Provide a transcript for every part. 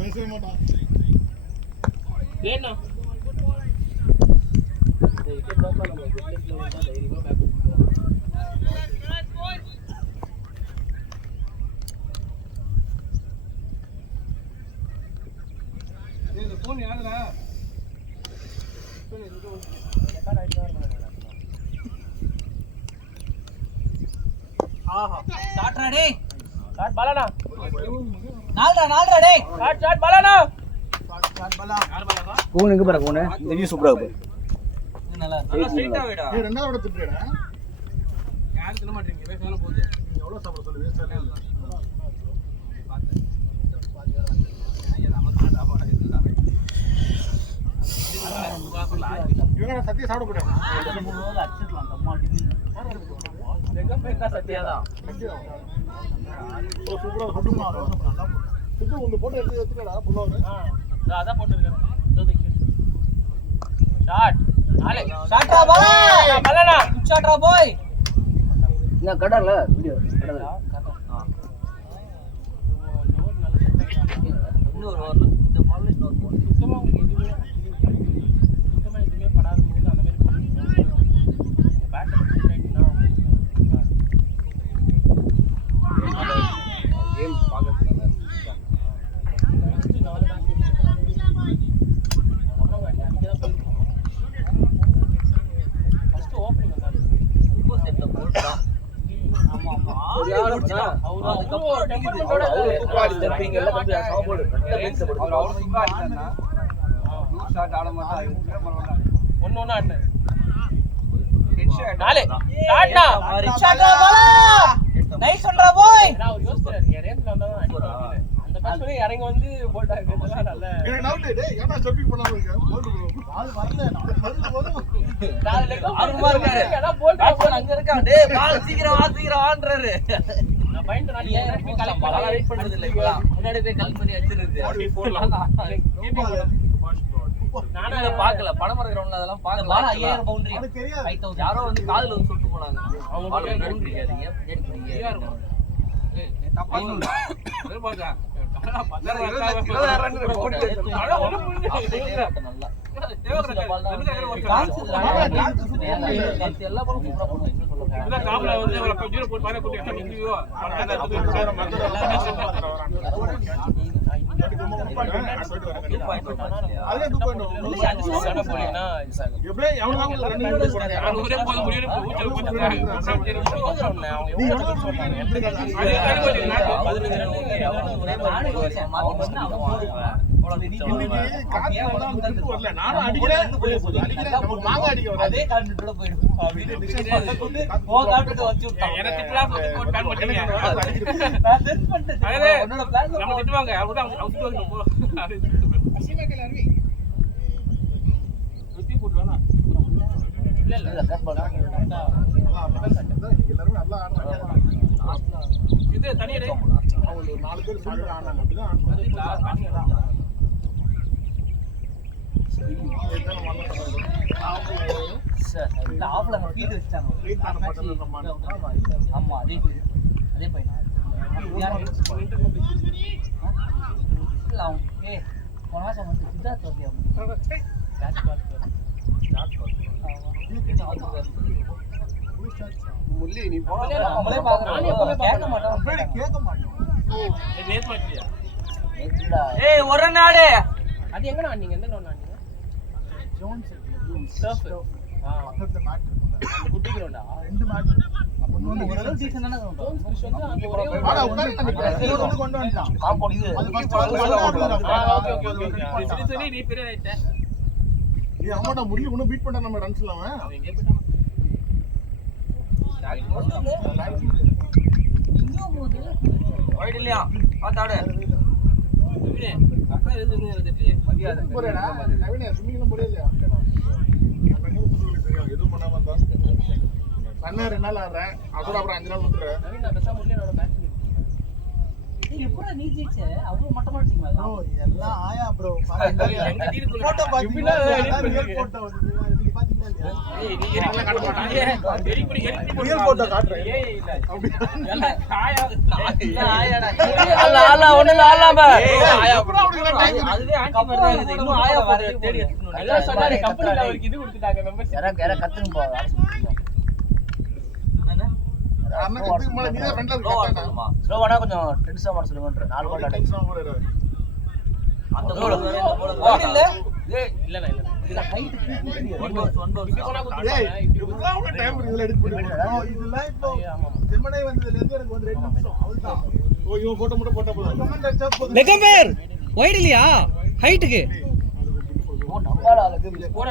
பேசவே மாட்டான். ஏன்னா இந்த விக்கெட் ட்ராப்ல நம்ம பிசினஸ்ல வந்தா தைரியமா பேக் போறோம். இந்த போன் யாருடா? போன் இது ரெக்கார்ட் ஆயிட்டு தான் இருக்கு. ஆஹா ஸ்டார்ட்ரா டேய். ஸ்டார்ட் பாலனா. நால்ரா டேய். ஸ்டார்ட் பாலனா. ஸ்டார்ட் பாலா. யார் பாலனா? கோன் எங்க போற கோன்? இந்த வியூ சூப்பரா இருக்கு. இது நல்லா ஸ்ட்ரைட்டா வைடா. நீ ரெண்டாவது ஓட திட்டுறடா. யார் தின மாட்டீங்க? வேஸ்டால போகுது. நீ எவ்வளவு சாப்பிட சொல்லு வேஸ்டால இல்ல. இவங்க சத்திய சாப்பிட போறாங்க. அடிச்சிடலாம் தம்மா அடிச்சு. எங்க பேக்கா சத்தியாதான். ஓ சூப்பரா ஹட்டுமா நல்லா இது உங்க போட்டோ எடுத்துடா புல்லோங்க. அதான் போட்டுருக்கேன். ஷாட். நாளே ஷாட்ரா பாலா. பாலனா. ஷாட்ரா பாய். என்ன கடல வீடியோ கடல. இன்னொரு ஓவர். இந்த பால்ல இன்னொரு பால். சுத்தமா உங்களுக்கு எதுவுமே படாத போது அந்த மாதிரி போடுங்க. பேட் பண்ணிட்டீங்கன்னா கேம் பார்க்கறது நல்லா இருக்கு. ஃபர்ஸ்ட் ஓபனிங் நல்லா இருக்கு. இப்போ செட் போடுறா. ஆமா ஆமா. அவரு அதுக்கப்புறம் டெம்பர்மெண்டோட ஸ்டெப்பிங் எல்லாம் கொஞ்சம் சாவோடு பென்ஸ் போடு. அவர் சூப்பரா அடிச்சானா யூ ஷாட் ஆட மாட்டாரு. ஒண்ணு ஆடுனாரு. ஹெட்ஷாட் நாளே ஷாட்னா ஷாட்ரா பாலா. நைஸ் ஒன்ரா பாய். நான் ஒரு யோசிச்சேன். ரேஞ்ச்ல வந்தா அடிப்பாரு. அந்த பேட்ஸ்மேன் இறங்கி வந்து போல்ட் ஆகுறதுலாம் நல்ல. எனக்கு டவுட் டேய் ஏன்னா ஸ்டெப்பிங் பண்ணாம இருக்க. போல்ட் பால் வரல. நம்ம வருது. நான் லெக் ஆர்வமா இருக்காரு. ஏன்னா போல்ட் அங்க இருக்கான். டேய் பால் சீக்கிரம் ஆன்றாரு. நான் பாயிண்ட் நாளைக்கு முன்னாடி கலெக்ட் பண்ண வெயிட் பண்றது இல்ல இப்ப. முன்னாடி போய் கலெக்ட் பண்ணி அடிச்சிருது. 44 நானே அத பார்க்கல. பணமர கிரவுண்ட்ல அதெல்லாம் பார்க்கல. பால் 5000 பவுண்டரி. அது தெரியாது. 5000 யாரோ வந்து காதுல வந்து சுட்டு போனாங்க. அவங்க பால் பவுண்டரி அது ஏன் டேட் பண்ணீங்க? ஏய் தப்பா சொல்ல. வெறு பாக்கா. 20 ரன் போட்டு அட ஒண்ணு புரியல. நல்லா. தேவகர பால் தான். எல்லா பாலும் சூப்பரா போடுவாங்க. என்ன சொல்ல போறீங்க? இத காப்ல வந்து ஒரு 0 போட்டு பாரு போட்டு எக்ஸ்ட்ரா நிக்குவோ. அதே 2 பாயிண்ட் எப்படியே எவனாவது ரன் போறாங்க. அங்க ஒரே போது முடியல ஊச்சல போட்டாங்க. நீ எவனாவது சொல்றீங்க எப்படி அதே காலி போட்டீங்க 15 ரன் ஒரே மாதிரி மாத்தி அவன் போடுவான். இன்னைக்கு காத்துல தான் திருப்பி வரல. நானும் அடிக்கிறேன் நம்ம மாங்க அடிக்க வராது. அதே கான்ஃபிடன்ட்டோட போயிடும். அப்படியே டிசிஷன் பண்ணி போ கான்ஃபிடன்ட் வச்சு விட்டான். எனக்கு திட்டலாம் போட்டு பேன் பண்ணீங்க. நான் செட் பண்ணிட்டேன். உன்னோட பிளான் நம்ம திட்டுவாங்க. அவங்க அவுட் வந்து போ. அசிமக்கல அருவி சுத்தி போடுவானா? இல்ல கட் பால். எல்லாரும் நல்லா ஆடுறாங்க. இது தனியரே அவங்க ஒரு 4 பேர் சொல்லி ஆடுறாங்க. அப்படிதான் ஆடுறாங்க. சார் இந்த ஆஃப்ல ஃபீட் வச்சாங்க. ஆமா அதே பையனா இல்ல அவன் ஏய் போன மாசம் வந்து சித்தார்த் வந்தியா கேட்ச் பாஸ் முள்ளி நீ நம்மளே பாக்குறோம். நானே எப்பவுமே கேட்க மாட்டோம். கேட்க மாட்டோம். நேத் மாட்டியா? ஏய் ஒரு நாடு அது எங்க ஆடுனீங்க? எந்த கிரவுண்ட் ஆடுனீங்க? Jones turf. பக்கத்துல மேட் இருக்குல்ல. அந்த குட்டி கிரவுண்டா? 2 மேட். அப்ப வந்து ஓரளவு டீசன்டான கிரவுண்ட். ஜோன்ஸ் ஃபிஷ் வந்து அங்க ஒரே ஒரு வாடா உட்கார்ந்து அந்த கொண்டு வந்துட்டான். காம்பவுண்ட் இது. அது ஃபர்ஸ்ட் பால் நல்லா ஓகே சரி நீ பெரிய ரைட். நீ அம்மாடா முள்ளி இன்னும் பீட் பண்ணா நம்ம ரன்ஸ்ல அவன். அவன் எங்க போட்டான்? இங்க போகுது. வைட் இல்லையா? பாத்தாடு. இவனே அக்கா எதுன்னு தெரியல. மரியாதை. போறேடா. நவீன ஸ்விமிங்ல போறே இல்லையா? நம்ம புதுகுல சரியா எதுவும் பண்ணாம வந்தா. கண்ணா 2 நாள் ஆடுறேன். அதோட அப்புறம் 5 நாள் விட்டுறேன். நவீன நான் பேசாம உள்ளேனோட மேட்ச் நீ எப்படா நீ ஜெயிச்ச? அவ்வளவு மட்டமா அடிச்சீங்களா? எல்லாம் ஆயா ப்ரோ. எங்க டீமுக்குள்ள போட்டோ பாத்தீங்களா? ரியல் போட்டோ வந்து நீங்க பாத்தீங்களா? ரியல் போட்டோ காட்டுறேன் அதுவே ஆன்டி மாதிரி தான் இருக்குது. இன்னும் ஆயா பாரு தேடி எடுத்துக்கணும். கம்பெனில அவருக்கு இது கொடுத்துட்டாங்க மெம்பர்ஸ். யாரா கத்துங்க போ. இதுக்கு மேல நீதான் ஃப்ரெண்ட்ல இருக்க ஸ்லோவானா கொஞ்சம் டென்ஷன் பண்ண சொல்லுங்கன்ற 4 பால் ஆடு. அந்த போல இந்த போல இல்ல. ஏய் இல்ல இதுல ஹைட் ஒன் பவுன்ஸ் ஏய் இதெல்லாம் ஒரு டைம் இதுல எடிட் பண்ணி இதெல்லாம் இப்போ ஜெமினி வந்ததுல இருந்து எனக்கு வந்து 2 நிமிஷம் அவ்வளவுதான். ஓ இவன் போட்டோ மட்டும் போட்டா போதும். கமெண்ட் அடிச்சா போதும். லெகம் பேர் வைட் இல்லையா ஹைட்டுக்கு ஓ நம்மால அழகு போட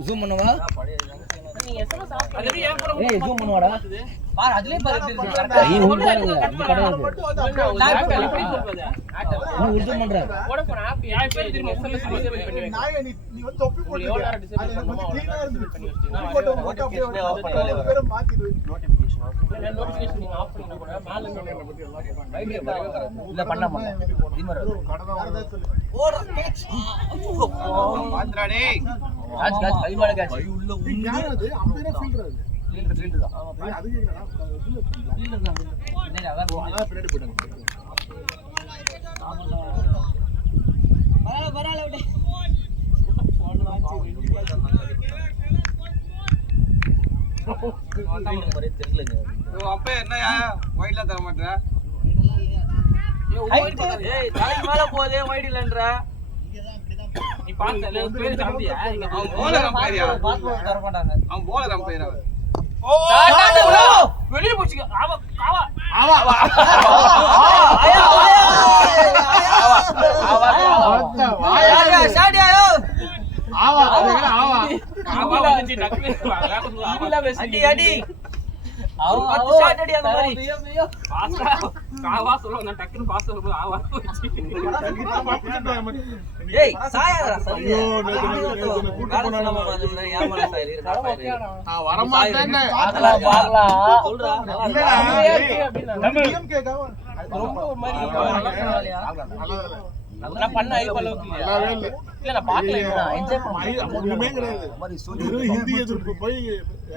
ஒரு ஜூம் பண்ணவா ஏய் ஜூம் பண்ணுவாடா பாரு அதுலயே பாரு கை ஊன்றாங்க இது கிடையாது நான் உருது பண்றேன் போட போற ஆப் யாய் பேர் திரும்ப எஸ்எம்எஸ் மெசேஜ் பண்ணி வை. நீ வந்து தொப்பி போட்டு எவ்வளவு நேரம் டிசேபிள் பண்ணாம போட்டோ அப்படியே பேரை மாத்திடு. நோட்டிஃபிகேஷன் நீங்க ஆஃப் பண்ணினா கூட மேல இல்ல பண்ணாம டிமர் பாத்ராடே கேட்ச் கை மேல கேட்ச் உள்ள யாரது அம்பேரா ஃபீல்டர் அது ஃபீல்ட் தான் அது கேக்குறா இல்ல பின்னாடி அதான் அதான் பின்னாடி போயிட்டாங்க. தெரியலங்க அப்ப என்னயா ஒயிட்ல தர மாட்டற ஏய் தலைக்கு மேல போதே வைட் இல்லன்ற நீ பாத்தல பேர் சாப்பிட்டியா இங்க அவன் போலர் அம்பையரா பாஸ்போர்ட் தர மாட்டாங்க அவன் போலர் அம்பையரா வெளிய போச்சு ஆவா ஆவா ஆவா ஆவா சாடியாயோ ஆவா ஆவா ஆவா வந்து டக்கு அடி அடி ஆவா ஆவா ஷாட் அடி அந்த மாதிரி பாஸ்டா காவா சொல்லுங்க டக்குன்னு பாஸ் சொல்லும்போது ஆவா ஏய் சாயாடா சரி ஐயோ, நேத்து கூட்டி போனானே. நம்ம பாத்தீங்கன்னா ஏமாள சாயலி நான் வர மாட்டேன்னு பார்க்கலாம் சொல்றா நம்ம DMK காவ ரொம்ப ஒரு மாதிரி நல்லா பண்ண ஐ அளவுக்கு நல்லாவே இல்ல. இல்ல நான் பார்க்கல நான் என்ஜாய் பண்ணேன் ஒண்ணுமே கிடையாது. மாதிரி வெறும் ஹிந்தி எதிர்ப்பு போய்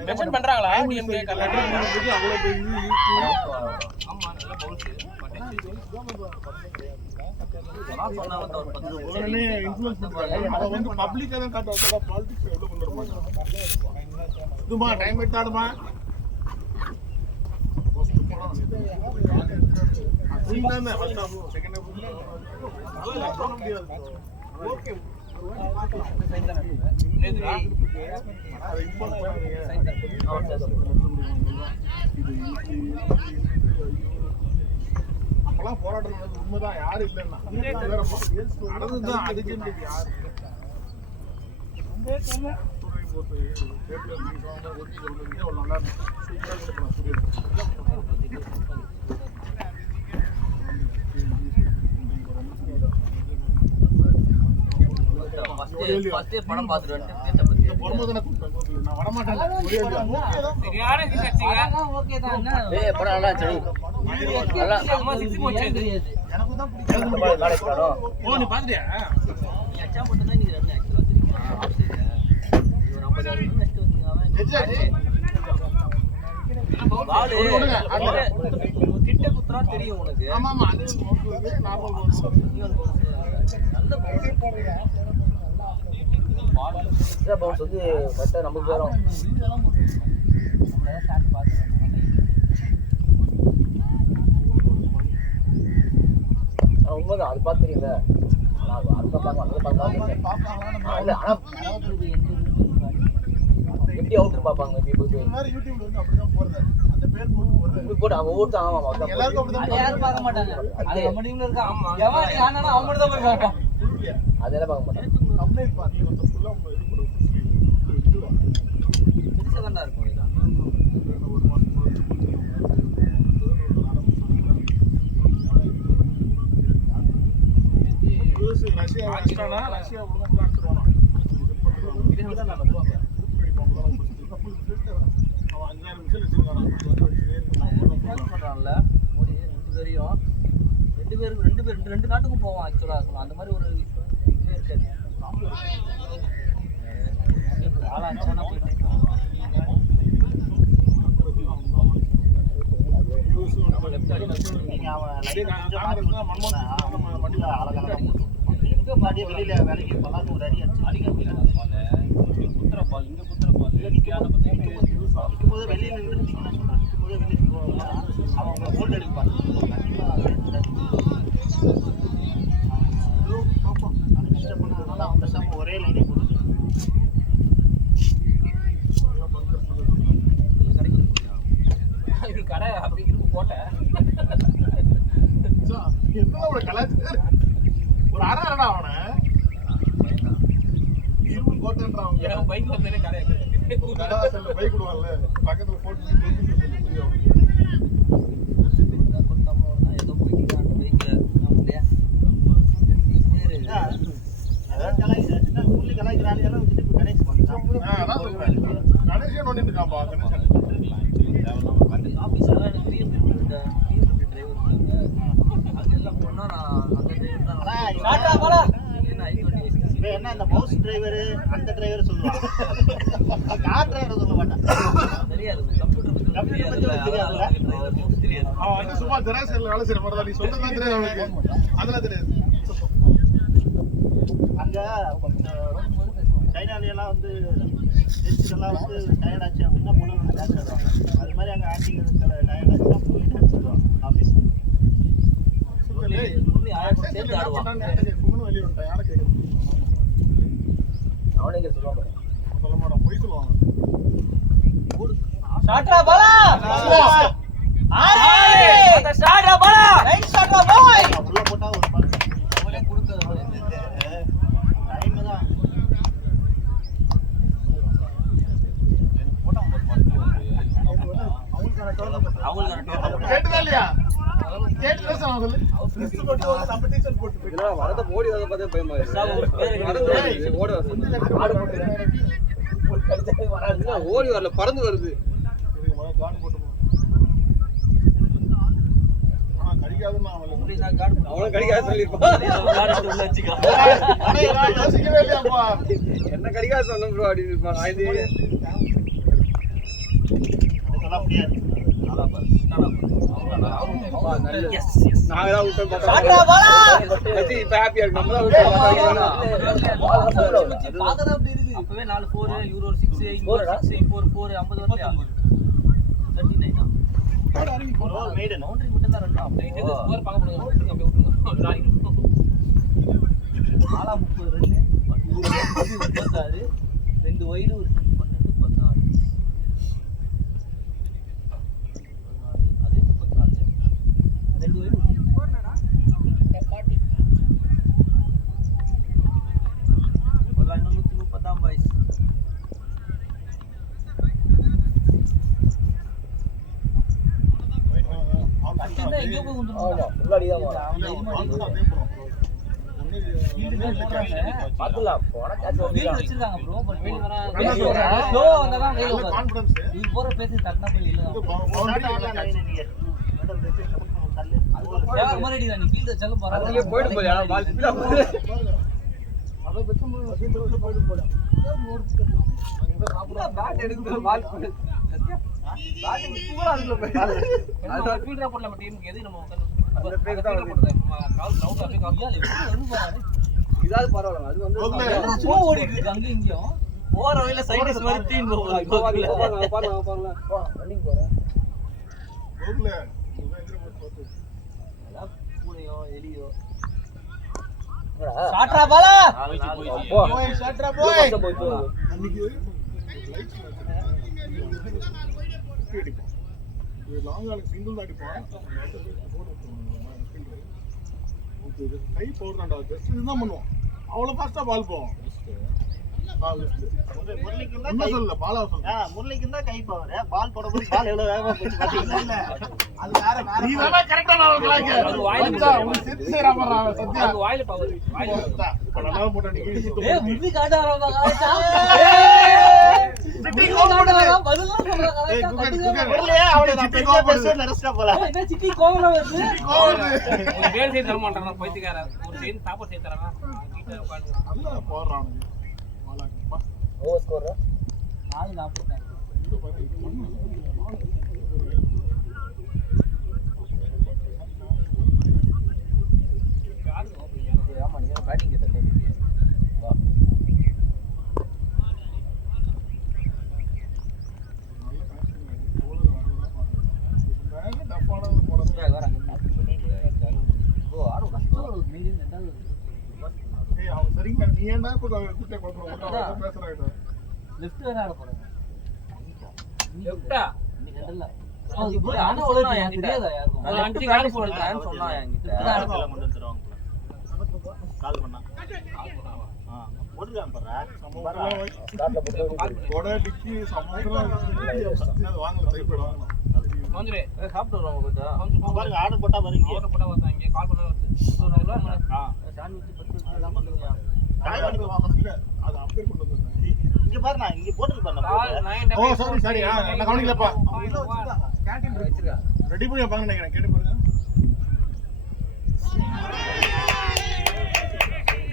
மென்ஷன் பண்றாங்களா டிஎம்கே கலர் அவ்வளவு போய் ஆமா நல்ல பவுன்ஸ் சொன்னா வந்து ஒரு 10 உடனே இன்ஃப்ளூயன்ஸ் பண்றாங்க. அவ வந்து பப்ளிக்கா தான் காட்டுவாங்க. பாலிடிக்ஸ் எவ்வளவு கொண்டு வருவாங்க. இதுமா டைம் எடுத்தாடுமா. அதுதானே ஃபர்ஸ்ட் ஹாஃப் செகண்ட் ஹாஃப் அதெல்லாம் சொல்ல முடியாது. ஓகே அது இம்பார்ட் அப்பெல்லாம் போராட்டம் நடந்தது உண்மைதான். யாரும் இல்லைன்னா நடந்ததுதான். அதுக்கு யாரு துறை போட்டு பேப்பர் ஒட்டி சொல்றதுக்கே அவ்வளவு நல்லா இருந்துச்சு. சூப்பரா கொடுக்கலாம் சூரியன். ஃபர்ஸ்ட் படம் பார்த்துட்டு வந்து பத்தி பொறுமைதானே கூப்பிட்டேன். நான் வரமாட்டேன். ஒரே ஓகே தான். சரியான கிச்சீங்க ஓகே தான் ஏய் படம் நல்லா சரி நல்லா அம்மா சிக்ஸ் போச்சு இது எனக்கு தான் பிடிக்கும். நாளைக்கு படம் ஓ நீ பாத்துட்டியா? எச்சா மட்டும் தான் நீங்க ரெண்டு ஆக்சுவலா தெரியும் ஆஃப் சைடு ஒரு 50 ரன் வெஸ்ட் வந்தீங்க அவன் எஜ்ஜாடி பால் கொடுங்க. கிட்ட குத்துறா தெரியும் உனக்கு ஆமா ஆமா அது நார்மல் பால். நல்ல பால் எக்ஸ்ட்ரா பவுன்ஸ் வந்து கரெக்டாக நமக்கு வரும். உண்மைதான், அது பார்த்துருக்கீங்க. எப்படி அவுட்ரு பார்ப்பாங்க யூடியூப்ல வந்து அப்படிதான் போறது. அந்த பேர் போட்டு போறது. போட்டு அவங்க ஓட்டு. ஆமாம், எல்லாருக்கும் அப்படிதான் யாரும் பார்க்க மாட்டாங்க. அது நம்ம டீம்ல இருக்கா எவன் நீ ஆனானா அவன் மட்டும் தான் போய் பார்ப்பான். அதெல்லாம் பார்க்க மாட்டாங்க. கம்ப்ளைண்ட் பண்ணி வந்து ஃபுல்லா இது போடுறது. புதுசா தான்டா இருக்கும் இதெல்லாம். ஒரு மாசம் ரஷ்யா அடிச்சானா ரஷ்யா ஒழுங்கா அடிச்சிருவானா. அவன் 5,000 நிமிஷம் வச்சிருக்கானா. பண்றான்ல மோடி ரெண்டு பேரும் ரெண்டு நாட்டுக்கும் போவான். ஆக்சுவலா அந்த மாதிரி ஒரு இதுவே இருக்காது. ஆளா அச்சானா போயிட்டு வெளியில வேலைக்கு போலாம். ஒரு அடி அடிக்க குத்துற பால் இங்க குத்துற பால் நிற்கும்போது வெளியில நிற்கும்போது வெளியே அவங்க கோல்டு அடிப்பாங்க. இஷ்டப்பட்டதுனால அவங்க பேசாம ஒரே லைனே போட்டு கடை அப்படி இருக்கு போட்ட ஒரு அறடா அவனை கோட்டன்றான். பைக் வந்தே கடை பைக் விடுவான்ல பக்கத்துல போட்டு ஏதோ போயிட்டு பைக்ல இல்லையா கணேசன் நோண்டிட்டு இருக்கான்பா. கணேசன் ஆபீஸ்ல எனக்கு பெரிய டிரைவர் இருக்காங்க. அங்கெல்லாம் போனா நான் அந்த டிரைவர் தான் என்ன அந்த பவுஸ் டிரைவர் அந்த டிரைவர் சொல்லுவாங்க. கார் டிரைவர் சொல்ல மாட்டான். தெரியாது கம்ப்யூட்டர் தெரியாது. அவன் வந்து சும்மா ஜெராக்ஸ்ல வேலை செய்யற மாதிரி தான். நீ சொல்றதுதான் தெரியாது அவனுக்கு. அதெல்லாம் தெரியாது. அங்க சைனால எல்லாம் வந்து எல்லாம் வந்து டயர்ட் ஆச்சு அப்படின்னா பொண்ணு டான்ஸ் ஆடுவாங்க. அது மாதிரி அங்கே ஆக்டிங் டயர்ட் ஆச்சுன்னா ஃபுல்லி டான்ஸ் ஆடுவாங்க ஆஃபீஸ். சேர்த்து ஆடுவான். வெளியே விட்டான். யாரை கேட்கறது அவனுங்க சொல்லுவாங்க. சொல்ல மாட்டான், போய் சொல்லுவாங்க. ஸ்டார்ட்ரா பாலா ஆரே ஸ்டார்ட்ரா பாலா ரைட் ஸ்டார்ட்ரா பாய் உள்ள போட்டா ஒரு பால் அவளே கொடுத்தது டைம் தான். அவங்களுக்கு கேட்டுதா இல்லையா? கேட்டு பேசலாம் சொல்லு. காம்படிஷன் போட்டு இதெல்லாம் வரத ஓடி வரத பார்த்தே பயமா இருக்கு. ஓடி வரது ஓடி வரல, பறந்து வருது. கான் போட்டு கடிக்காதுன்னு அவனும் கடிக்காது சொல்லிருப்பான். யோசிக்கவே இல்லையாப்பா. என்ன கடிக்காது சொன்ன ப்ரோ அப்படின்னு இருப்பான். சொல்ல முடியாது. நாங்க தான் விட்டோம் பார்த்தோம். இப்ப ஹாப்பியா இருக்கு. நம்ம தான் விட்டோம். பாக்கதான் அப்படி இருக்கு. அப்பவே 4 4 யூரோ 6 இங்க 6 4 4 50 வரலையா 39 தான். மேடன் பவுண்டரி மட்டும் தான் ரன் அப்படியே ஸ்கோர் பார்க்க முடியாது. அப்படியே விட்டுருங்க. டிராயிங் 30 ரன் 26 2 வைடு 12 16 அது 34 2 வைடு வல்லா இன்னும் 130 தான் பாய்ஸ். எங்க போய் பார்த்துலாம் போன கேட்ச் வச்சிருக்காங்க ப்ரோ. பட் வெளிய வர ஸ்லோ வந்தா தான் வெளிய வரும். கான்ஃபிடன்ஸ் இது போற பேசி தட்டனா போய் இல்ல யார் மாதிரி நீ ஃபீல்ட் செல்ல போற அதுலயே போயிடு போறியா? பால் ஸ்பீடா போகுது. அத வெச்சு ஃபீல்ட் போயிடு போல. பேட் எடுக்குது பால் போகுது. பேட் பூரா அதுல போய். அது ஃபீல்ட் போடல. பட் டீமுக்கு எது நம்ம அந்த பேர் தான் போடுறது. கால் ரவுண்ட் அப்படியே கால் வருது பாரு. இதாவது பரவாயில்ல அது வந்து கோகுலே, சும்மா ஓடிட்டு இருக்கு அங்க இங்கயும் போற வழியில சைடிஸ் மாதிரி தீன் போகுது கோகுல. பாருங்க ரன்னிங் போறேன் கோகுலே, இவன் எதிர போட்டு பார்த்து. பூனையோ எலியோ சாட்ரா பாலா போய், ஷாட்ரா போய். போயிட்டு அன்னைக்கு ஒரு lights match அடிப்பான். இது long ஆளுக்கு single தான் அடிப்பான். கை பவர் தான்டா, just இதுதான் பண்ணுவான். அவ்வளவு fast ஆ ball போகும். list. முரளிக்கு என்ன தான் சொல்லல, பாலா சொல்லு. முரளிக்கு தான் கை பவர் பால் போடும்போது பால் எவ்வளவு வேகமா போச்சு பாத்தீங்களா அது வேற நீ வேணா கரெக்டா நான் உங்களுக்கு அது வாயில வந்தா, உனக்கு செத்து செய்றா பாரு அவன் சத்யா. அது வாயில பவர் வாயில வந்தா. இப்ப நல்லா போட்டா நீ கீழே சுத்த ஏய் போட்டு. முடி காட்டாரமா காட்டா சிட்டி கோல் போடுது. பதிலா சொல்ற ஏய், கரெக்டா குகன், கட்டுங்க குகன். முரளியே அவனை நான் சிட்டி பெரிய கோல் போடுது. பெருசா நினைச்சிட்டா போல என்ன சிட்டி கோவல வருது சிட்டி கோல் போடுது. ஒரு வேலை செய்து தர மாட்டாங்க பைத்தியக்கார ஒரு செய்து சாப்பாடு செய்து தராங்க வீட்டுல உட்காந்து நல்லா போடுறான் அவனுக்கு. பாலாக்கு. பா. ஓவர் ஸ்கோர் 4-40 இங்க பாரு, இது பண்ணு. ஆமா நீங்க பேட்டிங் கேட்டது வா நல்ல connection இருக்கு. bowler வரதான் பாருங்க. இந்த டப்பானது போடுறது. ஓ ஆடுடா மீடியம் ரெண்டாவது ஏய், அவன் சரிங்க. நீ ஏன்டா இப்ப குட்டை குழப்பம் அவன் பேசுறாங்க. லெஃப்ட் வேற ஆட போறாங்க லெஃப்டா இன்னைக்கு ரெண்டல்ல அது போய் ஆனா ஓடுறா எனக்கு தெரியாதா யாருக்கும் அது அஞ்சு கால் போடுறேன் சொன்னா என்கிட்ட கால் கொண்டு வந்துருவாங்க கால் பண்ணா போட்டுருக்காங்க பாரு ஸ்டார்ட்ல போட்டு கொடை டிக்கி சமுத்திரம் வாங்கல டைப்பேட் வாங்கலாம். வந்துரு சாப்பிட்டு வருவாங்க கொஞ்சம் பாருங்க ஆர்டர் போட்டா பாருங்க ஓட்ட போட்டா வரதான் இங்க கால் பண்ணா வருது சாண்ட்விச் 10 எல்லாம் பண்ணுங்க காய் பண்ணி வாங்கணும் இல்ல, அது அப்பே கொண்டு வந்தாங்க. இங்க பாருண்ணா இங்க போட்டுருக்கு கால் பாருண்ணா 9 ஓ சாரி சாரி, நான் கவனிக்கலப்பா. ரெடி பண்ணி வைப்பாங்கன்னு நினைக்கிறேன். கேட்டு பாருங்க.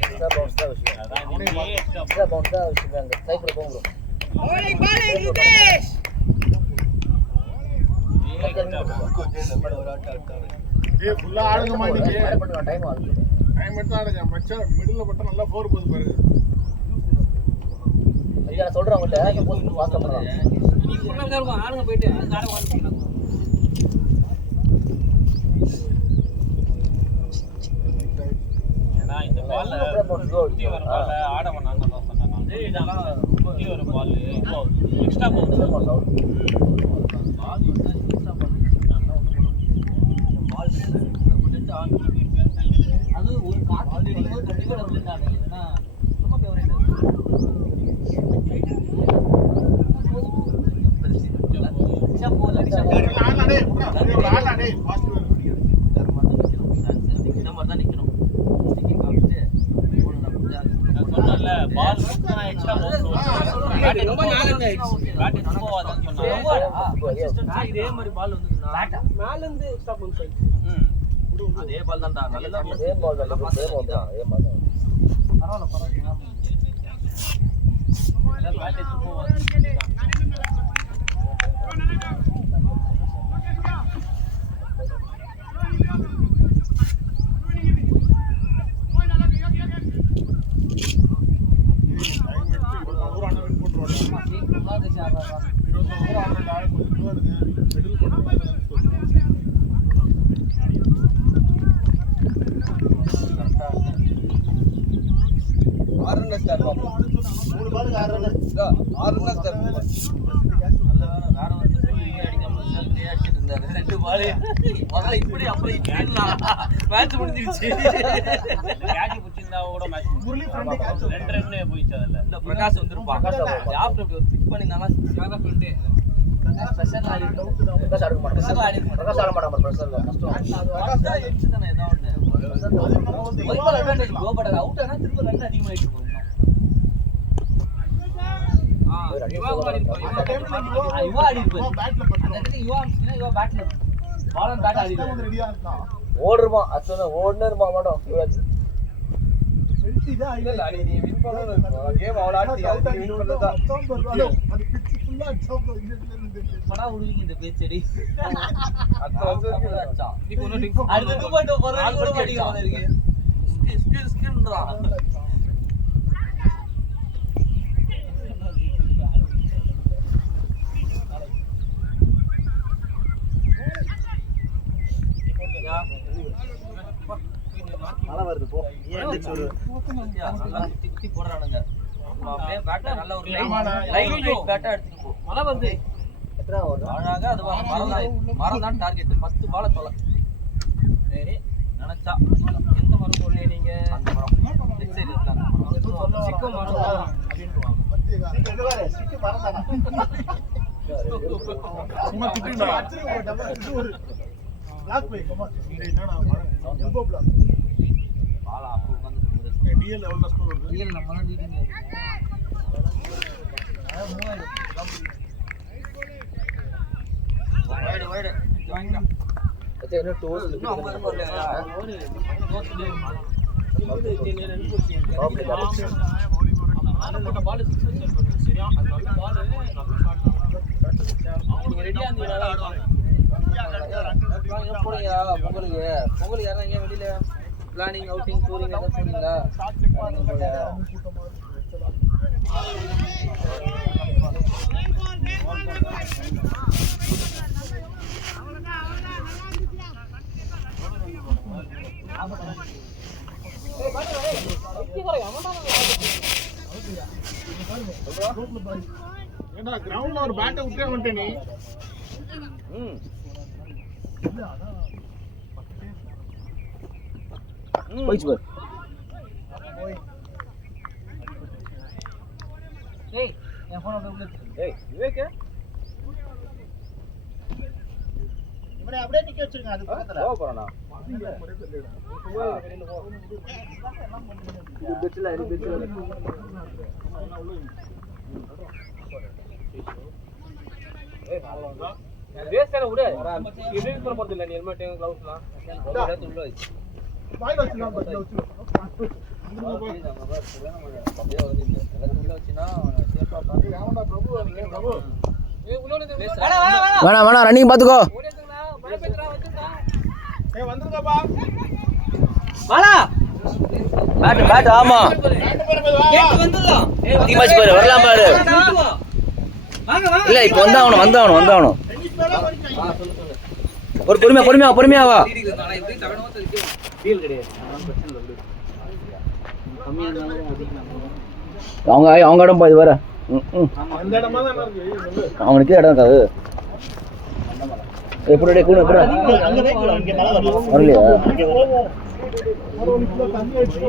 எக்ஸ்ட்ரா பவுன்ஸ் தான் வச்சிருக்காங்க எக்ஸ்ட்ரா பவுன்ஸ் தான் வச்சிருக்காங்க சைக்கிள் போங்க ஏய், ஃபுல்லா ஆடுங்க மாட்டீங்க. பண்ணுவா டைம் ஆகுது டைம் எடுத்து ஆடுங்க. மச்சான் மிடில்ல மட்டும் நல்லா 4 போகுது பாருங்க. ஐயா நான் சொல்றேன் உங்கள்ட்ட இங்க போஸ்ட் ஃபாஸ்டா பண்ணுங்க நீ சொன்னா இருக்கும் ஆளுங்க போயிட்டு அது ஆட வாங்கிக்கலாம் ஏன்னா இந்த பால்ல குட்டி வர பால்ல ஆட வேணாம்னு நான் சொன்னேன் இதெல்லாம் குட்டி வர பால் எக்ஸ்ட்ரா போகுது பால் வந்தா எக்ஸ்ட்ரா பால் அது ஒரு காத்து அடிக்கும்போது கண்டிப்பா டபுள் ஆகும் ஏன்னா ரொம்ப ஃபேவரட் போல ஆடா டேய், ஆடா டேய், ஃபாஸ்ட் இந்த மாதிரி தான் நிக்கணும் ஸ்டிக்கிங் காமிச்சிட்டு நான் சொன்னேன்ல பால் எக்ஸ்ட்ரா போகுது ரொம்ப நாளங்க பேட் ரொம்ப வாதம் சொன்னா இதே மாதிரி பால் வந்ததுன்னா மேல இருந்து எக்ஸ்ட்ரா போகுது அதே பால் தான்டா நல்லா சேம் பால் தான் சேம் பால் தான் அதே மாதிரி தான் பரவாயில்ல பேட் எடுத்து போவாது மூணு பாலுக்கு 6 ரன் வேற வந்து அடிக்காம அடிச்சிட்டு இருந்தாரு 2 பால் முதல்ல இப்படி அப்புறம் மேட்ச் முடிஞ்சிருச்சு கேட்ச் புடிச்சிருந்தா கூட மேட்ச் முரளி 2 ரன் போயிச்சு அதுல இந்த பிரகாஷ் வந்துருப்பான் ஆப்டர் ஒரு ஃபிட் பண்ணினானா பிரகாஷ் ஃப்ரெண்ட் ஸ்பெஷல் ஆடி பிரகாஷ் ஆட மாட்டான் பிரகாஷ் ஆட மாட்டான் பிரஷர்ல கஷ்டம் அது எட்ஜ் தானே ஏதோ ஒண்ணு ஒரு பால் அட்வான்டேஜ் கோ பட் அவுட் ஆனா திரும்ப ரன் அதிகமாயிட்டு போகும் இவா கூட இவா ஆடி இருப்பாரு அந்த இடத்துல இவா ஆம்ஸ்னா இவா பேட்ல பாலன் பேட் ஆடி இருப்பாரு ரெடியா இருக்கான். ஓடுறமா அச்சன ஓடுனே இருமா மாட்டோம் சிவராஜ் இல்ல நீ வின் பண்ணனும் கேம் அவள ஆடி அது வின் பண்ணதா அது பிட்ச் ஃபுல்லா அடிச்சோம். படா உருவிங்க இந்த பேச்சடி அடுத்த வருஷம் இன்னைக்கு ஒன்னு அடுத்து போட்டு போறது கூட மாட்டீங்க போல இருக்கு ஸ்கின்றான். மழை வருது போ ஏன் எந்திரிச்சு ஒரு நல்லா குத்தி குத்தி போடுறானுங்க. அப்படியே பேட்டை நல்ல ஒரு லைட் வெயிட் பேட்டா எடுத்துட்டு போ. மழை வந்து அழகா அது மரம் தான் டார்கெட். 10 பால தொலை. சரி நினைச்சா எந்த மரம் சொல்லி நீங்க அந்த மரம் லெஃப்ட் சைடு இருக்கு அந்த மரம் சிக்கம் மரம் அப்படின்றாங்க. சிக்கு மறந்தானா சும்மா திட்டுடா பிளாக் போய் கமா என்னடா எல்போ பிளாக் பாலா அப்போ உட்கார்ந்து டிஎல் எவ்வளவு ஸ்கோர் வருது டிஎல் நம்ம தான் லீடிங் வைடு வைடு வாங்கிடா. என்ன டோஸ் இன்னும் 50 வரலையா? பொங்கலுக்கு யாரா எங்கேயா வெளியில பிளானிங் அவுட்டிங் டூரிங் எதாவது போறீங்களா? ஏண்டா கிரவுண்ட்ல ஒரு பேட்டை விட்டே வந்துட்டே நீ போயிச்சு பாரு. ஏய் என் போன் அப்படியே ஏய் விவேக் இவனை அப்படியே நிக்க வச்சிருங்க அது பக்கத்துல போக போறானா? இது பெட்ல இது பெட்ல வேஸ்டா விடு. இது பண்ண போறது இல்ல. நீ ஹெல்மெட் கிளவுஸ்லாம் உள்ள வை. வாயில வச்சுலாம் பட்ல வச்சு ஏன்டா பிரபு நீங்க பிரபு வேணா வேணா ரன்னிங் பாத்துக்கோ. ஏய் வந்துருங்கப்பா பேட் பேட் ஆமா பேட் பாரு வா டீம் மேட்ச் பாரு வரலாம் பாரு. இல்ல இப்போ வந்தாவணும் ஒரு பொறுமையா வா. அவங்க இடம் பாது வர அந்த இடமா தான் இருக்கு அவனுக்கே இடம் இருக்காது. எப்படி கூட எப்படி அங்க வைக்கல இங்க மழை வரல வரலையா? இங்க வரும் ஒரு நிமிஷம் தண்ணி அடிச்சு